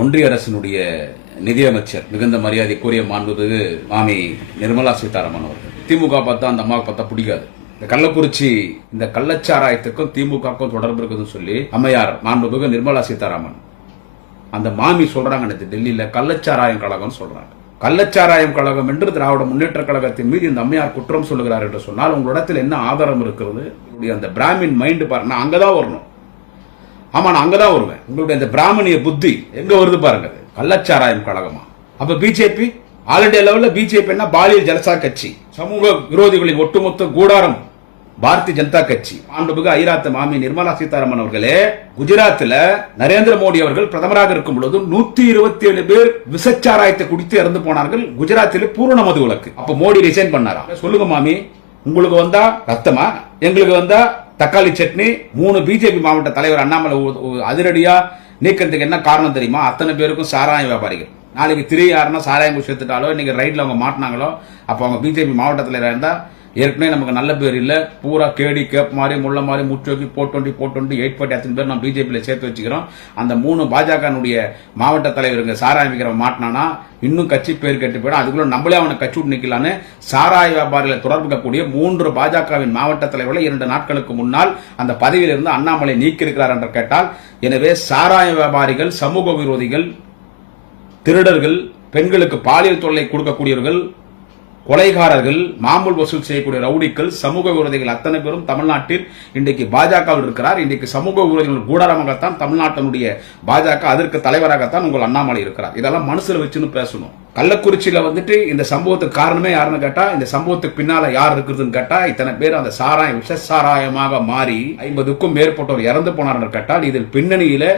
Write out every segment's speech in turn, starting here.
ஒன்றிய அரசினுடைய நிதியமைச்சர் மிகுந்த மரியாதைக்குரிய மாண்புமிகு மாமி நிர்மலா சீதாராமன் அவர்கள் திமுக பார்த்தா அந்த அம்மாவை பார்த்தா பிடிக்காது. இந்த கள்ளக்குறிச்சி இந்த கள்ளச்சாராயத்துக்கும் திமுகவுக்கும் தொடர்பு இருக்குதுன்னு சொல்லி அம்மையார் மாண்புமிகு நிர்மலா சீதாராமன் அந்த மாமி சொல்றாங்க. டெல்லியில கள்ளச்சாராயம் கழகம் சொல்றாங்க. கள்ளச்சாராயம் கழகம் என்று திராவிட முன்னேற்ற கழகத்தின் மீது இந்த அம்மையார் குற்றம் சொல்லுகிறார் என்று சொன்னால் உங்களிடத்தில் என்ன ஆதாரம் இருக்கிறது? அந்த பிராமின் மைண்ட் பாருங்க, அங்கதான் வரணும். ஆமா, நான் அங்கதான் வருவேன். உங்களுடைய இந்த பிராமணிய புத்தி எங்க வருது பாருங்க. கள்ளச்சாராயம் கழகமா? அப்ப பிஜேபி ஆல் இண்டியா லெவல்ல பிஜேபி பாலியல் ஜலசா கட்சி, சமூக விரோதிகளின் ஒட்டுமொத்த கூடாரம் பாரதிய ஜனதா கட்சி. மாண்புமிகு ஐராத்த மாமி நிர்மலா சீதாராமன் அவர்களே, குஜராத்தில் நரேந்திர மோடி அவர்கள் பிரதமராக இருக்கும் பொழுது 127 பேர் விசச்சாராயத்தை குடித்து இறந்து போனார்கள். குஜராத்தில் பூரண மது விலக்கு. அப்ப மோடி ரிசைன் பண்ணாரா? சொல்லுங்க மாமி, உங்களுக்கு வந்தா ரத்தமா, எங்களுக்கு வந்தா தக்காளி சட்னி. 3 பிஜேபி மாவட்ட தலைவர் அண்ணாமலை அதிரடியா நீக்கிறதுக்கு என்ன காரணம் தெரியுமா? அத்தனை பேருக்கும் சாராய வியாபாரிகள். நாளைக்கு யாருன்னா சாராயம் சேர்த்துட்டாலோ இன்னைக்கு ரைட்ல அவங்க மாட்டினாங்களோ அப்ப அவங்க பிஜேபி மாவட்ட தலைவராக இருந்தா ஏற்கனவே நமக்கு நல்ல பேர் இல்ல, பூரா கேடி கேப் மாதிரி முள்ள மாதிரி முச்சோக்கி போட்டு 840 அத்தனை பேர் நம்ம பிஜேபியில சேர்த்து வச்சுக்கிறோம். அந்த 3 பாஜக மாவட்ட தலைவருங்க சாராயம் விற்கிற மாட்டினானா இன்னும் கட்சி பேர் கெட்டு போயிடும். அதுக்குள்ள நம்மளே அவனை கட்சி விட்டு நிக்கலான்னு சாராய வியாபாரிகளை தொடர்புக்கூடிய 3 பாஜகவின் மாவட்ட தலைவர்களை 2 நாட்களுக்கு முன்னால் அந்த பதவியில் இருந்து அண்ணாமலை நீக்கியிருக்கிறார் என்று கேட்டால், எனவே சாராய வியாபாரிகள், சமூக விரோதிகள், திருடர்கள், பெண்களுக்கு பாலியல் தொல்லை கொடுக்கக்கூடியவர்கள், கொலைகாரர்கள், மாமூல் வசூல் செய்யக்கூடிய ரவுடிகள், சமூக விரோதிகள் அத்தனை பேரும் தமிழ்நாட்டில் இன்றைக்கு பாஜகவில் இருக்கிறார். இன்றைக்கு சமூக விரோதிகள் கூடாரமாகத்தான் தமிழ்நாட்டினுடைய பாஜக, அதற்கு தலைவராகத்தான் உங்கள் அண்ணாமலை இருக்கிறார். இதெல்லாம் மனசுல வச்சுன்னு பேசணும். கள்ளக்குறிச்சியில இந்த சம்பவத்துக்கு காரணமே யாருன்னு கேட்டா, இந்த சம்பவத்துக்கு பின்னால யார் இருக்குதுன்னு கேட்டா, இத்தனை பேர் அந்த சாராயம் விஷ சாராயமாக மாறி 50க்கும் மேற்பட்டோர் இறந்து போனார் என்று கேட்டால், இதில் பின்னணியில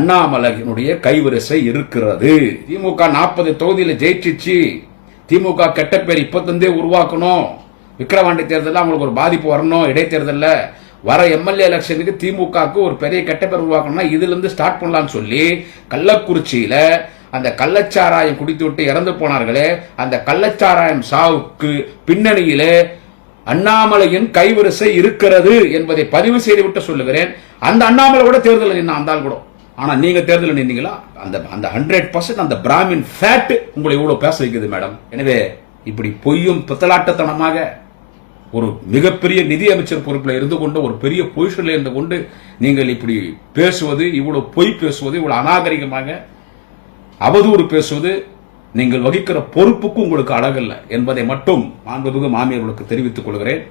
அண்ணாமலையினுடைய கைவரிசை இருக்கிறது. திமுக 40 தொகுதியில ஜெயிச்சிச்சு. திமுக கெட்ட பேர் இப்ப உருவாக்கணும். விக்கிரவாண்டி தேர்தலில் அவங்களுக்கு ஒரு பாதிப்பு வரணும். இடைத்தேர்தலில் வர எம்எல்ஏ எலெக்ஷனுக்கு திமுகவுக்கு ஒரு பெரிய கெட்ட பேர் உருவாக்கணும்னா இதுல இருந்து ஸ்டார்ட் பண்ணலாம்னு சொல்லி கள்ளக்குறிச்சியில அந்த கள்ளச்சாராயம் குடித்து விட்டு இறந்து போனார்களே, அந்த கள்ளச்சாராயம் சாவுக்கு பின்னணியிலே அண்ணாமலையின் கைவரிசை இருக்கிறது என்பதை பதிவு செய்துவிட்டு சொல்லுகிறேன். அந்த அண்ணாமலை கூட தேர்தலில் நின்ன அந்த கூட. ஆனா நீங்க தேர்தலில் நின்னீங்களா? அந்த 100% அந்த பிராமின் ஃபேட் உங்களை இவ்வளவு பேச வைக்குது மேடம். எனவே இப்படி பொய்யும் பித்தலாட்டத்தனமாக ஒரு மிகப்பெரிய நிதி அமைச்சர் பொறுப்பில் இருந்து கொண்டு, ஒரு பெரிய பொசிஷன்ல இருந்து கொண்டு நீங்கள் இப்படி பேசுவது, இவ்வளவு பொய் பேசுவது, இவ்வளவு அநாகரிகமாக அவதூறு பேசுவது நீங்கள் வகிக்கிற பொறுப்புக்கு உங்களுக்கு அழகல்ல என்பதை மட்டும் மாண்புமிகு மாமியார்களுக்கு தெரிவித்துக் கொள்கிறேன்.